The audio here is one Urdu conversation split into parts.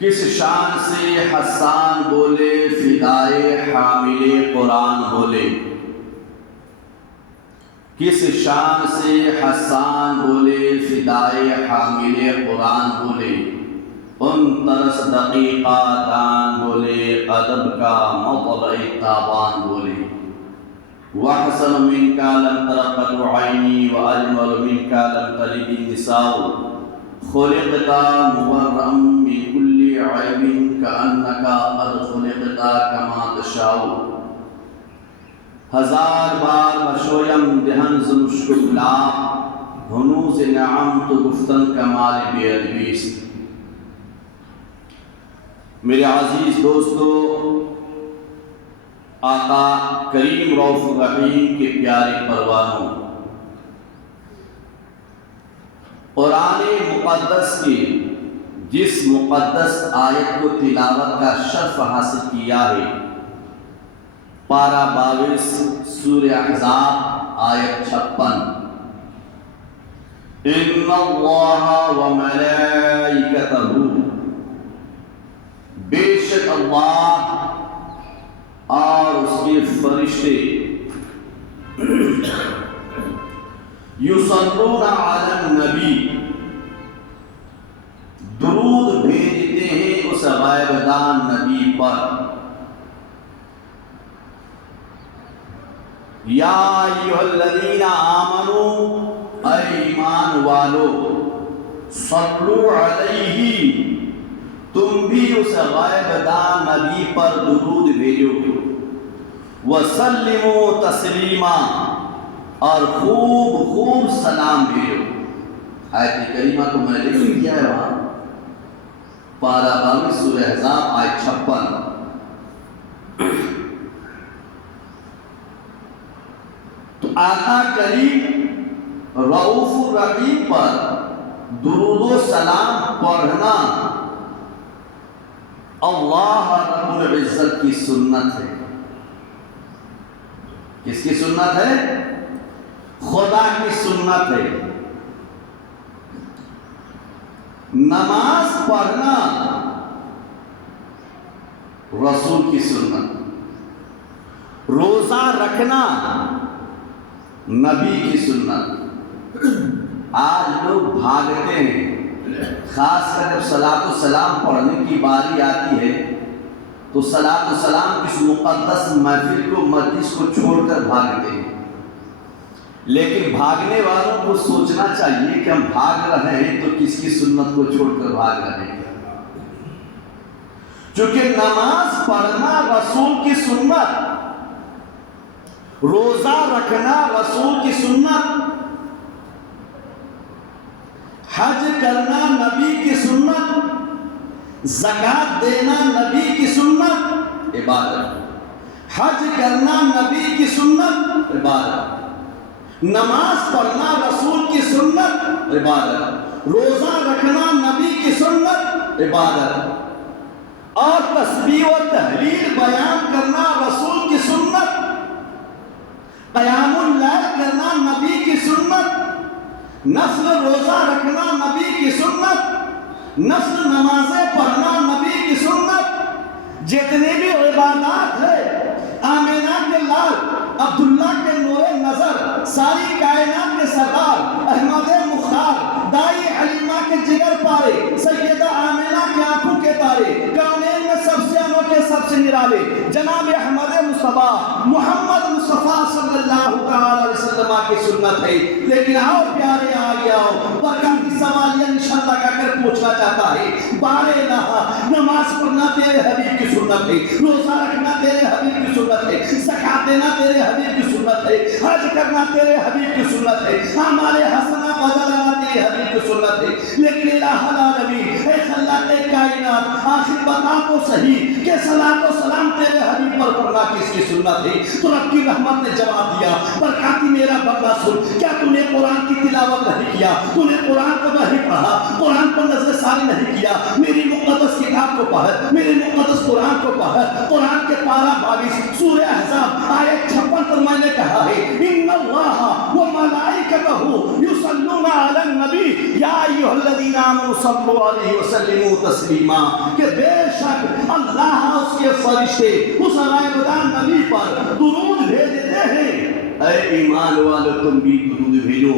کس شان سے حسان بولے فدائے حامل قرآن بولے، کس شان سے حسان بولے فدائے حامل قرآن بولے، ان طرس دقیقہ دان بولے، ادب کا مطلع تابان بولے۔ وَأَحْسَنُ مِنْكَ لَمْ تَرَ قَطُّ عَيْنِي وَأَجْمَلُ مِنْكَ لَمْ تَلِدِ النِّسَاءُ خُلِقْتَ مُبَرَّأً مِنْ كُلِّ عَيْبٍ كَأَنَّكَ قَدْ خُلِقْتَ كَمَا تَشَاءُ۔ ہزار بار بشویم دہن ز مشکل لا، ہنوز نعم تو گفتن کمال بے ادبیست۔ میرے عزیز دوستو، آقا کریم رؤوف الرحیم کے پیارے پروانوں، قرآن مقدس کی جس مقدس آیت کو تلاوت کا شرف حاصل کیا ہے، پارہ 22 سورہ احزاب آیت 56، ان اللہ و ملائکتہ، بے شک اللہ اور اس کے فرشتے، یصلون علی النبی، درود بھیجتے ہیں اس غائب دان نبی پر۔ یا ایھا الذین آمنوا، اے ایمان والو، صلو علیہ، تم بھی اس غائب دان نبی پر درود بھیجو، وسلموا تسلیما، اور خوب خوب سلام بھیجو۔ آیت کریمہ کو میں نے لکھ دیا ہے وہاں، پارہ 22 سورہ احزاب آیت 56۔ تو آقا کریم رؤوف الرحیم پر درود و سلام پڑھنا اللہ رب العزت کی سنت ہے۔ کس کی سنت ہے؟ خدا کی سنت ہے۔ نماز پڑھنا رسول کی سنت، روزہ رکھنا نبی کی سنت۔ آج لوگ بھاگتے ہیں، خاص کر جب صلاۃ و سلام پڑھنے کی باری آتی ہے تو صلاۃ و سلام کس مقدس محفل کو، مجلس کو چھوڑ کر بھاگتے ہیں۔ لیکن بھاگنے والوں کو سوچنا چاہیے کہ ہم بھاگ رہے ہیں تو کس کی سنت کو چھوڑ کر بھاگ رہے ہیں؟ چونکہ نماز پڑھنا رسول کی سنت، روزہ رکھنا رسول کی سنت، حج کرنا نبی کی سنت، زکوٰۃ دینا نبی کی سنت عبادت، حج کرنا نبی کی سنت عبادت، نماز پڑھنا رسول کی سنت عبادت، روزہ رکھنا نبی کی سنت عبادت، اور تسبیح و تحلیل بیان کرنا رسول کی سنت، قیام اللیل کرنا نبی کی سنت، نفل روزہ رکھنا نبی کی سنت، نفل نمازیں پڑھنا نبی کی سنت۔ جتنے بھی عبادات ہیں، آمینہ کے لال، عبداللہ کے نور نظر، ساری کائنات کے سردار، احمد مختار، دائی حلیمہ کے جگر پارے، سیدہ آمینہ کی آنکھوں کے تارے، کونین میں سب سے انوکھے سب سے نرالے جناب احمد مصطفیٰ محمد مصطفیٰ صلی اللہ علیہ وسلم کی سنت ہے۔ لیکن آؤ پیارے آگے آؤ، برکات کی سوالیہ نشان لگا کر پوچھنا چاہتا ہے، بارے نماز پڑھنا تیرے حبیب کی سنت ہے، روزہ رکھنا تیرے حبیب کی سنت ہے، زکوٰۃ دینا تیرے حبیب کی سنت ہے، حج کرنا تیرے حبیب کی سنت ہے، اعمال حسنہ بدلنا تیرے حبیب کی سنت ہے۔ لیکن الہ العالمین، اے خلاق کائنات، آخر بتا تو صحیح کہ صلاۃ و سلام تیرے حبیب پر پڑھنا کس کی سنت ہے؟ تو رب کی رحمت نے جواب دیا، برکاتی میرا بندہ سن، کیا تو نے قرآن کی تلاوت نہیں کیا؟ تو نے قرآن کو نہیں پڑھا، قرآن پر نظر ثانی نہیں کیا؟ میری مقدس کتاب کو پڑھ، میرے مقدس قرآن کو پڑھ۔ قرآن کے پارہ 22 سورہ احزاب آیت 56 پر میں نے کہا ہے، ان اللہ و ملائکتہ یصلون علی النبی یا ایھا الذین آمنوا صلوا علیہ وسلموا تسلیما، کہ بے شک اللہ اس کے فرشتے اس غائبدار نبی پر درود بھیجتے ہیں، اے ایمان والو تم بھی درود بھیجو،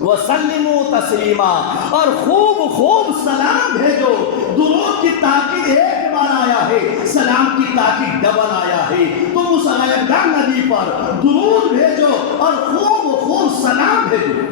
وسلموا تسلیما، اور خوب خوب سلام بھیجو۔ درود کی تاکید ایک بار آیا ہے، سلام کی تاکید ڈبل آیا ہے۔ تم اس غائبدار نبی پر درود بھیجو اور خوب خوب سلام بھیجو۔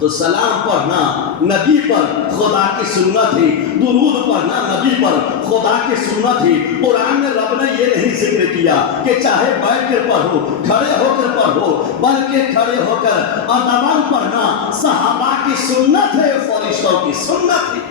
تو سلام پڑھنا نبی پر خدا کی سنت ہے، درود پڑھنا نبی پر خدا کی سنت ہے۔ قرآن میں رب نے یہ نہیں ذکر کیا کہ چاہے بیٹھ کر پڑھو، کھڑے ہو کر پڑھو، بلکہ کھڑے ہو کر ادباً پڑھنا صحابہ کی سنت ہے، فرشتوں کی سنت ہے۔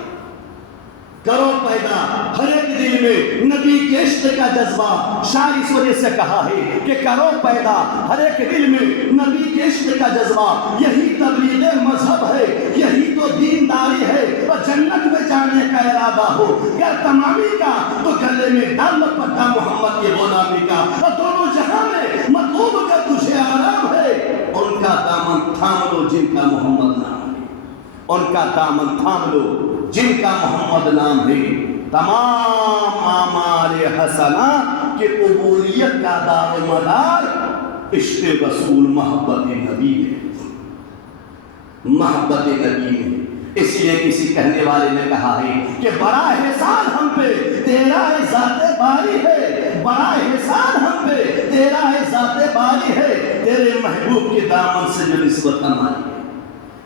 کرو پیدا ہر ایک دل میں نبی کے عشق کا جذبہ، شاعر اس وجہ سے کہا ہے کہ کرو پیدا ہر ایک دل میں نبی کے عشق کا جذبہ، یہی تبلیغ مذہب ہے، یہی تو دینداری ہے۔ اور جنت میں جانے کا ارادہ ہو یا تمامی کا تو گلے میں ڈال پٹا محمد کی غلامی کا، اور دونوں جہاں میں مطلوب کا تجھے آرام ہے۔ ان کا دامن تھام لو جن کا محمد نام ہے، ان کا دامن تھام لو جن کا محمد نام ہے۔ تمام اعمال حسنہ کے قبولیت کا دار و مدار عشق رسول محبت نبی ہے، محبت نبی ہے۔ اس لیے کسی کہنے والے نے کہا ہے کہ بڑا احسان ہم پہ تیرا ہے ذات باری ہے، بڑا احسان ہم پہ تیرا ہے ذات باری ہے، تیرے محبوب کے دامن سے جو نسبت ہماری ہے،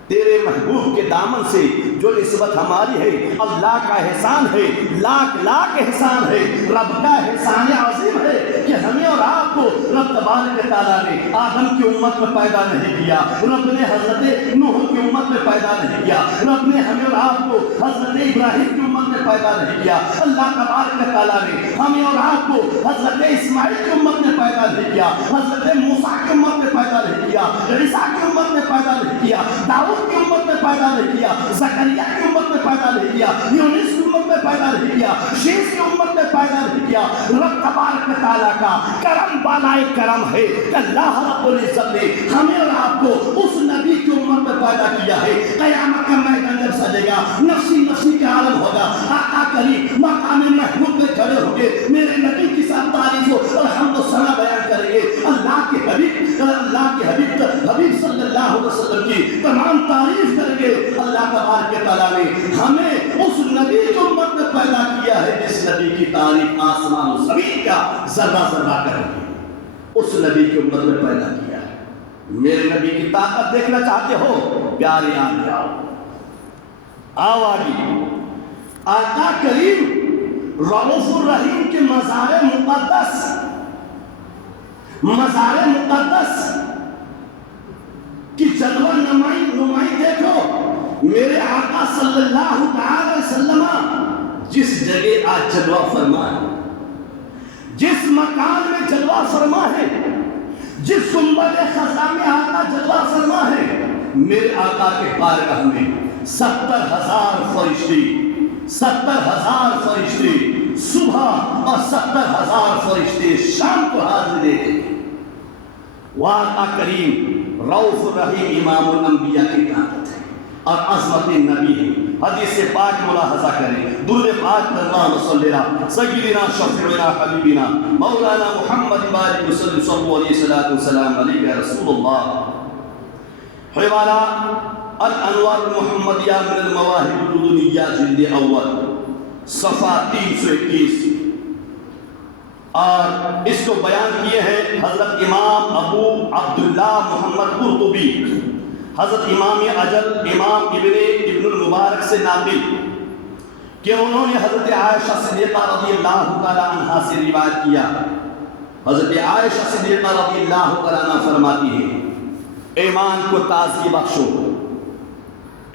تیرے محبوب کے دامن سے جو نسبت ہماری ہے، اللہ کا احسان ہے، لاکھ لاکھ احسان ہے، رب کا احسان عظیم ہے کہ ہمیں اور آپ کو رب تبارک تعالیٰ نے آدم کی امت میں پیدا نہیں کیا، رب نے حضرت نوح کی امت میں پیدا نہیں کیا، رب نے ہمیں اور آپ کو حضرت ابراہیم کی امت میں پیدا نہیں کیا، اللہ تبارک تعالیٰ نے ہمیں اور آپ کو حضرت اسماعیل کی امت میں پیدا نہیں کیا، حضرت موسیٰ کی امت میں پیدا نہیں کیا، عیسیٰ کی امت میں پیدا نہیں کیا، داؤد کی امت میں پیدا نہیں کیا، زکریا کی امت میں پیدا نہیں کیا، یونس کی امت میں پیدا نہیں کیا، شیس کی امت میں پیدا نہیں کیا۔ رب تبارک تعالیٰ کا کرم بالائے کرم ہے کہ اللہ رب العزت نے ہمیں اور آپ کو اس نبی کی امت میں پیدا کیا ہے۔ قیامت کا میدان جب سجے گا، نفسی نفسی کا عالم ہوگا، آقا کریم مقام محمود میں کھڑے ہوں گے، میرے نبی کی ساتھ تعریف اور حمد و ثنا بیان کریں گے، اللہ کے حبیب صلی اللہ علیہ وسلم کی تمام تعریف کریں گے۔ اللہ تبارک تعالیٰ نے ہمیں اس نبی کی امت میں پیدا کیا ہے جس نبی کی تعریف آسمان و زمین کا ذرہ ذرہ کریں گے، اس نبی کی امت میں پیدا کیا ہے۔ میرے نبی کی طاقت دیکھنا چاہتے ہو؟ پیارے آگے آؤ آگے۔ آقا کریم رؤوف الرحیم کے مزار مقدس کی جلوہ نمائی دیکھو۔ میرے آقا صلی اللہ علیہ وسلم جس جگہ آج جلوہ فرما ہے، جس مکان میں جلوہ فرما ہے، جس گنبد خضرا میں آقا جلوہ فرما ہے، میرے آقا کے بارگاہ میں 70,000 فرشتے صبح اور 70,000 فرشتے شام کو حاضر ہیں۔ آقا کریم رؤوف الرحیم امام الانبیاء کی طاقت ہے اور عظمت نبی ہے۔ حدیث پاک ملاحظہ کریں، درود پاک پر اللہم صلی علی سیدنا شفیعنا حبیبنا مولانا محمد بارک وسلم صلی اللہ علیہ وسلم علیہ رسول اللہ۔ حوالہ الانوار المحمدیہ من المواہب اللدنیہ جلد اول صفحہ 321، اور اس کو بیان کیے ہیں حضرت امام ابو عبداللہ محمد قرطبی، حضرت امام اجل امام ابن المبارک سے ناقل کہ انہوں نے حضرت عائشہ صدیقہ رضی اللہ تعالیٰ عنہ سے روایت کیا۔ حضرت عائشہ صدیقہ رضی اللہ تعالیٰ عنہ فرماتی ہیں، ایمان کو تازگی بخشو،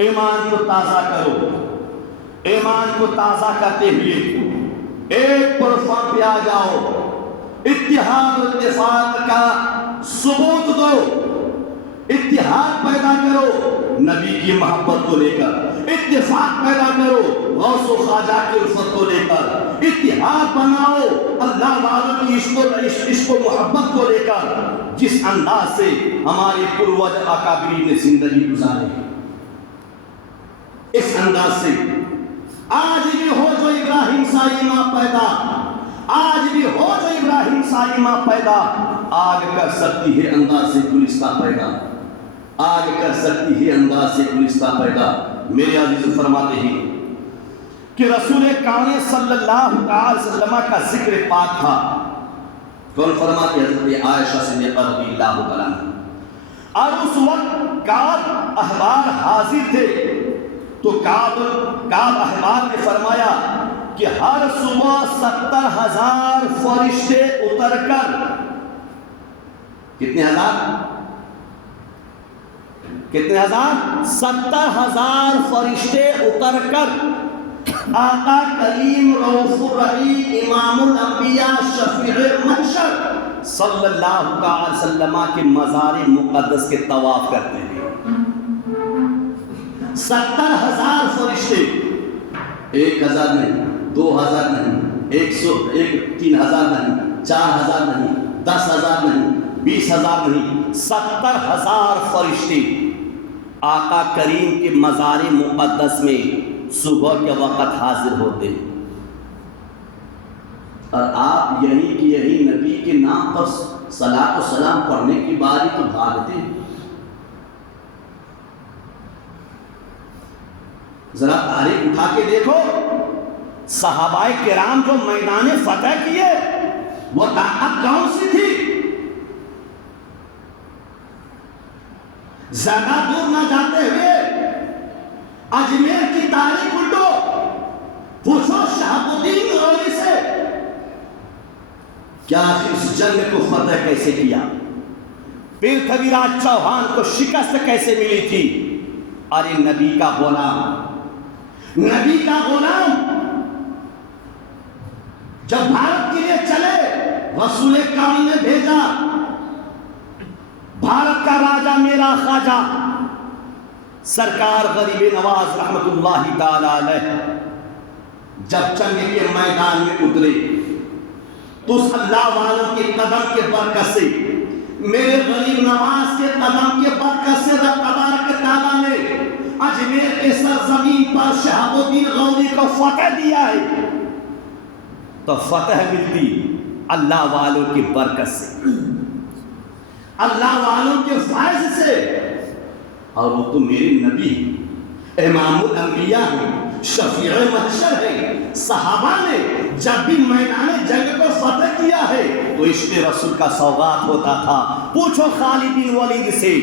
ایمان کو تازہ کرو، ایمان کو تازہ کرتے ہوئے ایک پلٹفارم پہ آ جاؤ، اتحاد و اتفاق کا ثبوت دو، اتحاد پیدا کرو نبی کی محبت کو لے کر، اتفاق پیدا کرو غوث و خواجہ کی الفت کو لے کر، اتحاد بناؤ اللہ والوں کی عشق و محبت کو لے کر، جس انداز سے ہمارے پروج اکابرین نے زندگی گزارے۔ انداز سے آج بھی ہو جو ابراہیم سائی ماں پیدا، آج بھی ہو جو ابراہیم سائی ماں پیدا، آگ کر سکتی ہے انداز سے گلستہ پیدا، آگ کر سکتی ہے انداز سے گلستہ پیدا۔ میرے عزیز فرماتے ہیں کہ رسول کان صلی اللہ علیہ وسلم کا ذکر پاک تھا۔ کون فرماتے؟ حضرت عائشہ صدیقہ رضی اللہ تعالیٰ عنہ۔ اور اس وقت کعب احبار حاضر تھے، تو کعب احبار نے فرمایا کہ ہر صبح 70,000 فرشتے اتر کر، کتنے ہزار 70,000 فرشتے اتر کر آقا کریم رؤوف الرحیم امام الانبیاء شفیع محشر صلی اللہ علیہ وسلم کے مزار مقدس کے طواف کرتے ہیں۔ 70,000 فرشتے، 1,000 نہیں، 2,000 نہیں، 3,000 نہیں، 4,000 نہیں، 10,000 نہیں، 20,000 نہیں، 70,000 فرشتے آقا کریم کے مزار مقدس میں صبح کے وقت حاضر ہوتے ہیں۔ اور آپ یہی کہ یہی نبی کے نام پر صلاۃ و سلام پڑھنے کی باری تو بھاگتے ہیں۔ ذرا تاریخ اٹھا کے دیکھو، صحابہ کرام جو میدان فتح کیے وہ طاقت کون سی تھی؟ زیادہ دور نہ جاتے ہوئے اجمیر کی تاریخ اٹھو، پوچھو شہاب الدین غوری سے کیا اس جنگ کو فتح کیسے کیا، پرتھوی راج چوہان کو شکست کیسے ملی تھی۔ ارے نبی کا غلام جب بھارت کے لیے چلے، رسول کون نے بھیجا، بھارت کا راجا میرا خواجہ سرکار غریب نواز رحمت اللہ تعالی علیہ جب جنگ کے میدان میں اترے تو اس اللہ والوں کے قدم کے برکت سے، میرے غریب نواز کے قدم کے برکت سے رب تبارک تعالیٰ نے اجمیر کے سرزمین پر شہاب الدین غوری کو فتح دیا ہے۔ تو فتح ملتی اللہ والوں کی برکت سے، اللہ والوں کے فائز سے، اور وہ تو میرے نبی امام الانبیاء ہیں، شفیع محشر ہیں۔ صحابہ نے جب بھی میدان جنگ کو فتح کیا ہے تو عشق رسول کا سوغات ہوتا تھا۔ پوچھو خالد بن ولید سے،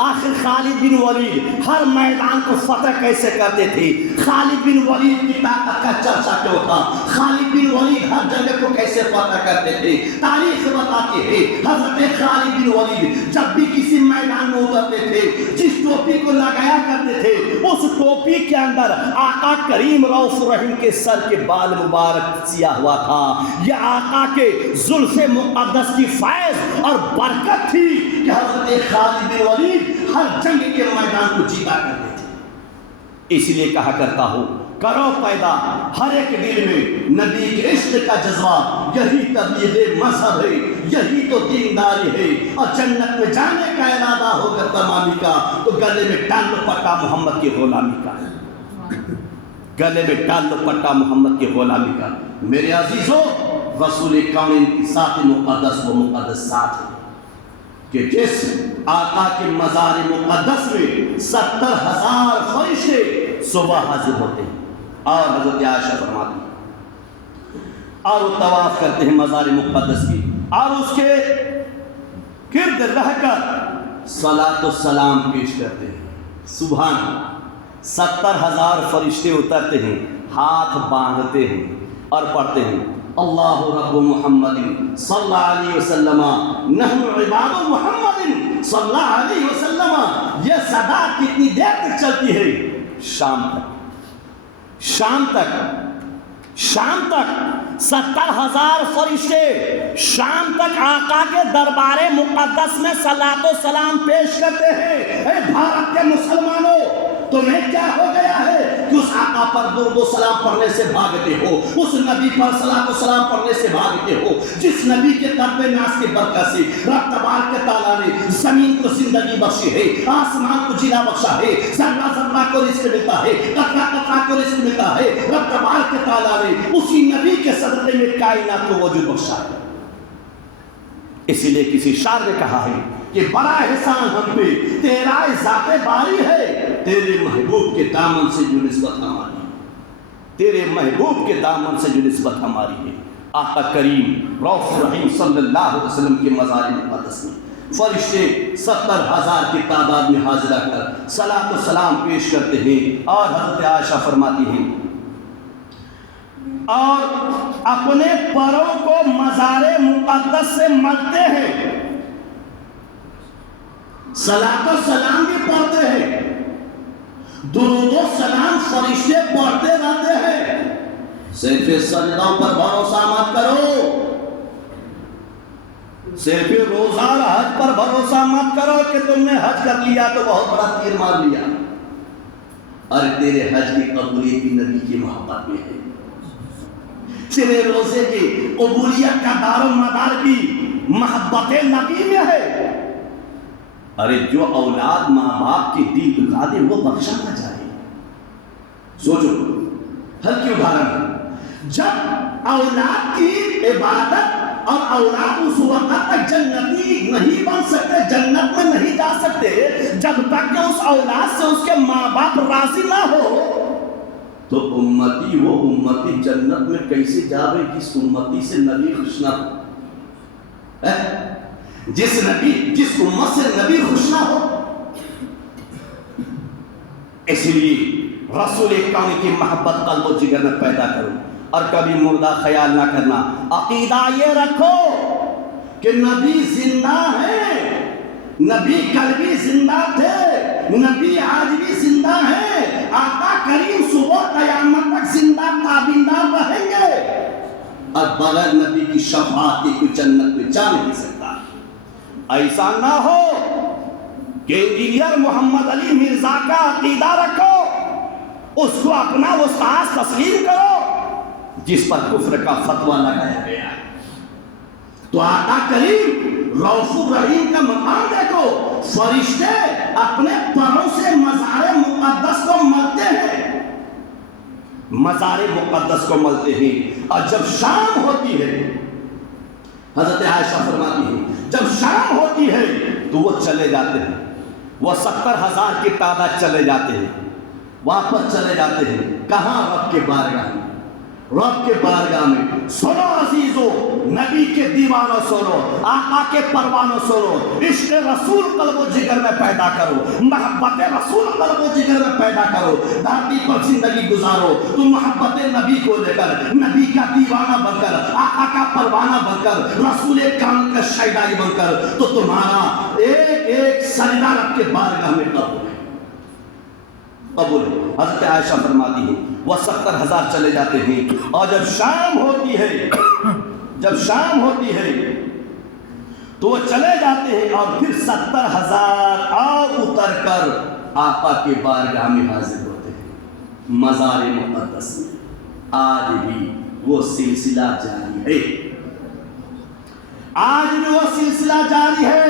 آخر خالد بن ولید ہر میدان کو فتح کیسے کرتے تھے؟ خالد بن ولید کی طاقت کا چرچا کیوں تھا؟ خالد بن ولید ہر جگہ کو کیسے فتح کرتے تھے؟ تاریخ بتاتی ہے حضرت خالد بن ولید جب بھی کسی میدان میں اترتے تھے، جس ٹوپی کو لگایا کرتے تھے اس ٹوپی کے اندر آقا کریم رؤوف الرحیم کے سر کے بال مبارک سیاہ ہوا تھا۔ یہ آقا کے زلف مقدس کی فیض اور برکت تھی کہ حضرت خالد بن ولید ہر جنگ کے میدان کو جیتا کرتے تھے۔ اس لیے کہا کرتا ہوں، کرو پیدا ہر ایک دل میں نبی کے عشق کا جذبہ، یہی تبلیغ مذہب ہے، یہی تو دینداری ہے۔ اور جنت میں جانے کا ارادہ ہوگا تمامی کا تو گلے میں ڈال لو پٹا محمد کی غلامی کا، گلے میں ڈال لو پٹا محمد کی غلامی کا۔ میرے عزیزو، رسول کون کی ساتھ مقدس وہ مقدس ساتھ ہے کہ جس آقا کے مزار مقدس میں 70,000 فرشتے صبح حاضر ہوتے ہیں، اور حضرت عائشہ فرماتی ہیں اور وہ طواف کرتے ہیں مزار مقدس کی، اور اس کے گرد رہ کر صلاۃ و سلام پیش کرتے ہیں۔ سبحان، 70,000 فرشتے اترتے ہیں، ہاتھ باندھتے ہیں اور پڑھتے ہیں اللہ رب محمد صلی اللہ علیہ وسلم، نحن عباد محمد صلی اللہ علیہ وسلم۔ یہ صدا کتنی دیر تک چلتی ہے؟ شام تک، شام تک، شام تک 70,000 فرشتے شام تک آقا کے دربار مقدس میں صلاۃ و سلام پیش کرتے ہیں۔ اے بھارت کے مسلمانوں، تمہیں کیا ہو گیا ہے کہ اس آقا پر درود و سلام پڑھنے سے بھاگتے ہو، اس نبی پر صلاۃ و سلام پڑھنے سے بھاگتے ہو جس نبی کے قلب ناز کی برکت سے رب تبارک تعالیٰ نے زمین کو زندگی بخشی ہے، آسمان کو جلا بخشا ہے، ذرہ ذرہ کو رزق ملتا ہے، قطرہ قطرہ کو رزق ملتا ہے، رب تبارک تعالیٰ نے اسی نبی کے صدقے میں کائنات کو وجود بخشا ہے۔ اسی لیے کسی شاعر نے کہا ہے کہ بڑا احسان ہم پہ تیرا ذات باری ہے، تیرے محبوب کے دامن سے جو نسبت ہماری ہے، تیرے محبوب کے دامن سے جو نسبت ہماری ہے۔ آقا کریم رؤوف رحیم صلی اللہ علیہ وسلم کے مزار مقدس میں فرشتے 70,000 کی تعداد میں حاضرہ کر صلاۃ و سلام پیش کرتے ہیں، اور حضرت عائشہ فرماتی ہیں اور اپنے پروں کو مزار مقدس سے ملتے ہیں، صلاۃ و سلام بھی پڑھتے ہیں، درود و سلام فرشتے پڑھتے رہتے ہیں۔ صرف سجدوں پر بھروسہ مت کرو، صرف روزہ اور حج پر بھروسہ مت کرو کہ تم نے حج کر لیا تو بہت بڑا تیر مار لیا، اور تیرے حج کی قبولیت بھی نبی کی محبت میں ہے، تیرے روزے کی قبولیت کا دار و مدار بھی محبت نبی میں ہے۔ ارے جو اولاد ماں باپ کی دل دکھا دے وہ بخشا نہ جائے۔ سوچو، ہلکی ادھارن ہے، جب اولاد کی عبادت اور اولاد اس وقت تک جنتی نہیں بن سکتے، جنت میں نہیں جا سکتے جب تک کہ اس اولاد سے اس کے ماں باپ راضی نہ ہو، تو امتی وہ امتی جنت میں کیسے جاوے جس امتی سے نبی خوش نہ ہو، جس امت سے نبی خوش نہ ہو۔ اس لیے رسول کون کی محبت قلب و جگر میں پیدا کرو، اور کبھی مردہ خیال نہ کرنا، عقیدہ یہ رکھو کہ نبی زندہ ہے، نبی کل بھی زندہ تھے، نبی آج بھی زندہ ہے، آقا کریم صبح قیامت تک زندہ تابندہ رہیں گے، اور بغیر نبی کی شفاعت کی کوئی جنت میں جا نہیں سکتا۔ ایسا نہ ہو کہ انجینئر محمد علی مرزا کا عقیدہ رکھو، اس کو اپنا استاد تسلیم کرو جس پر کفر کا فتویٰ لگایا گیا ہے۔ تو آقا کریم رؤوف الرحیم کا مقام دیکھو، فرشتے اپنے پروں سے مزار مقدس کو ملتے ہیں، مزار مقدس کو ملتے ہیں، اور جب شام ہوتی ہے، حضرت عائشہ فرماتی ہے جب شام ہوتی ہے تو وہ چلے جاتے ہیں، وہ 70,000 کی تعداد چلے جاتے ہیں، واپس چلے جاتے ہیں، کہاں؟ رب کے بارگاہ میں، رب کے بارگاہ میں۔ سنو عزیزو، نبی کے دیوانوں سنو، آقا کے پروانوں سنو، عشق رسول قلب و جگر میں پیدا کرو، محبت رسول قلب و جگر میں پیدا کرو، دھرتی پر زندگی گزارو تو محبت نبی کو لے کر، نبی کا دیوانہ بن کر، آقا کا پروانہ بن کر، رسول کامل کا شیدائی بن کر، تو تمہارا ایک ایک سجدہ رب کے بارگاہ میں قبول ہے۔ حضرت عائشہ فرماتی ہے وہ 70,000 چلے جاتے ہیں، اور جب شام ہوتی ہے، جب شام ہوتی ہے تو وہ چلے جاتے ہیں، اور پھر 70,000 اور اتر کر آقا کے بارگاہ میں حاضر ہوتے ہیں، مزار مقدس میں۔ آج بھی وہ سلسلہ جاری ہے، آج بھی وہ سلسلہ جاری ہے۔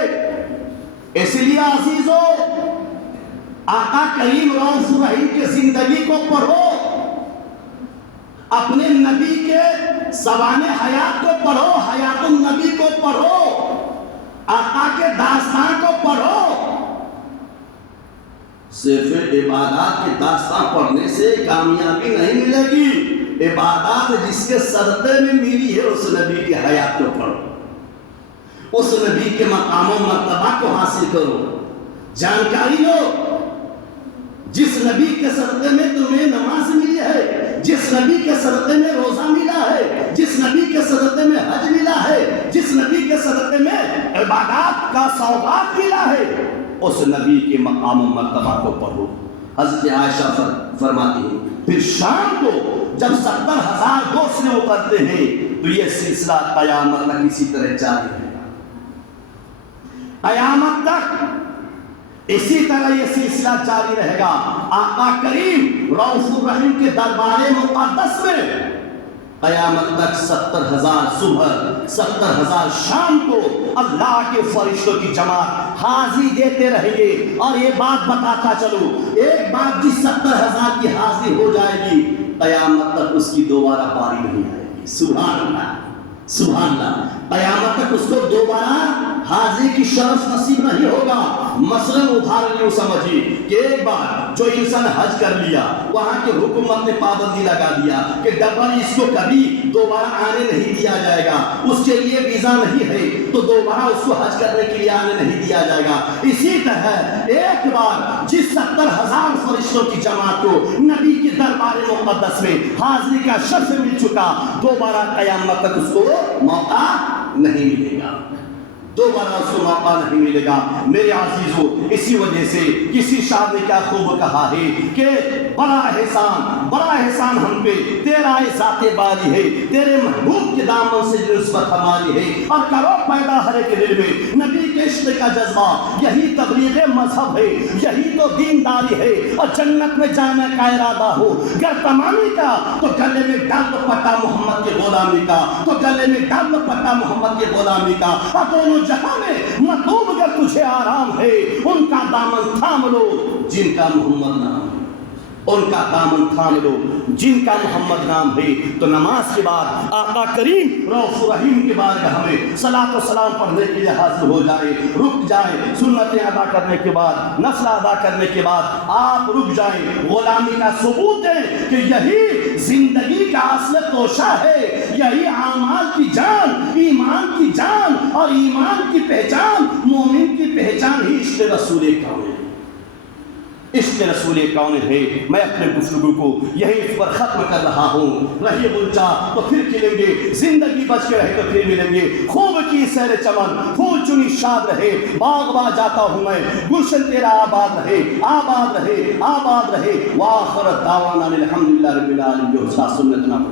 اس لیے عزیزو، آقا کریم رؤوف الرحیم کی زندگی کو پڑھو، اپنے نبی کے سوانح حیات کو پڑھو، حیات النبی کو پڑھو، آقا کے داستان کو پڑھو۔ صرف عبادات کی داستان پڑھنے سے کامیابی نہیں ملے گی، عبادات جس کے صدقے میں ملی ہے اس نبی کی حیات کو پڑھو، اس نبی کے مقام و مرتبہ کو حاصل کرو، جانکاری لو۔ جس نبی کے صدقے میں تمہیں نماز ملی ہے، جس نبی کے صدقے میں روزہ ملا ہے، جس نبی کے صدقے میں حج ملا ہے، جس نبی کے صدقے میں عبادات کا سوغات ملا ہے، اس نبی کے مقام و مرتبہ کو پڑھو۔ حضرت عائشہ فرماتی ہے پھر شام کو جب 70,000 دوسرے اترتے ہیں تو یہ سلسلہ قیامت تک اسی طرح جاری رہے گا، قیامت تک اسی طرح یہ سلسلہ جاری رہے گا. آقا کریم رؤوف الرحیم کے دربار مقدس میں قیامت تک 70,000 صبح 70,000 شام کو اللہ کے فرشتوں کی جماعت حاضری دیتے رہیں گے. اور یہ بات بتاتا چلو، ایک بات جس 70,000 کی حاضری ہو جائے گی قیامت تک اس کی دوبارہ باری نہیں آئے گی. سبحان اللہ سبحان اللہ. قیامت تک اس کو دوبارہ حاضری کی شرف نصیب نہیں ہوگا. مثلا ادھارن یوں سمجھیے کہ ایک بار جو انسان حج کر لیا، وہاں کی حکومت نے پابندی لگا دیا کہ ڈبل اس کو کبھی دوبارہ آنے نہیں دیا جائے گا، اس کے لیے ویزا نہیں ہے تو دوبارہ اس کو حج کرنے کے لیے آنے نہیں دیا جائے گا. اسی طرح ایک بار جس 70,000 فرشتوں کی جماعت کو نبی کے دربار مقدس میں حاضری کا شرف مل چکا، دوبارہ قیامت تک اس کو موقع نہیں ملے گا، دوبارہ اس کو موقع نہیں ملے گا. میرے عزیزو، اسی وجہ سے کسی شاعر نے کیا خوب کہا ہے کہ بڑا احسان ہم پہ تیرا ذات باری ہے، تیرے محبوب کے دامن سے نسبت ہماری ہے. اور کرو پیدا ہر ایک دل میں نبی کے عشق کا جذبہ، یہی تبلیغ مذہب ہے، یہی تو دینداری ہے. اور جنت میں جانے کا ارادہ ہو گر تمامی کا تو گلے میں ڈال دو پٹا محمد کے غلامی کا، تو گلے میں ڈال دو پٹا محمد کے غلامی کا. اور دونوں جہاں میں مطلوب اگر تجھے آرام ہے ان کا دامن تھام لو جن کا محمد نام ہے، ان کا دامن تھام لو جن کا محمد نام ہے. تو نماز کے بعد آقا کریم رؤوف الرحیم کے بارگاہ میں صلاۃ و سلام پڑھنے کے لیے حاضر ہو جائے، رک جائے. سنتیں ادا کرنے کے بعد، نفل ادا کرنے کے بعد آپ رک جائیں، غلامی کا ثبوت دیں کہ یہی زندگی کا اصل توشہ ہے، یہی اعمال کی جان، ایمان کی جان، اور ایمان کی پہچان، مومن کی پہچان ہی عشق رسول کون ہے، عشق رسول کون ہے. میں اپنے گفتگو کو یہیں پر ختم کر رہا ہوں. رہیے گلچا تو پھر کھلیں گے، زندگی بچ کے رہے تو پھر ملیں گے. خوب کی سیر چمن پھول چنی شاد رہے، باغ باغ جاتا ہوں میں، گلشن تیرا آباد رہے، آباد رہے، آباد رہے. وآخر دعوانا الحمدللہ رب العالمین. جو سنت نہ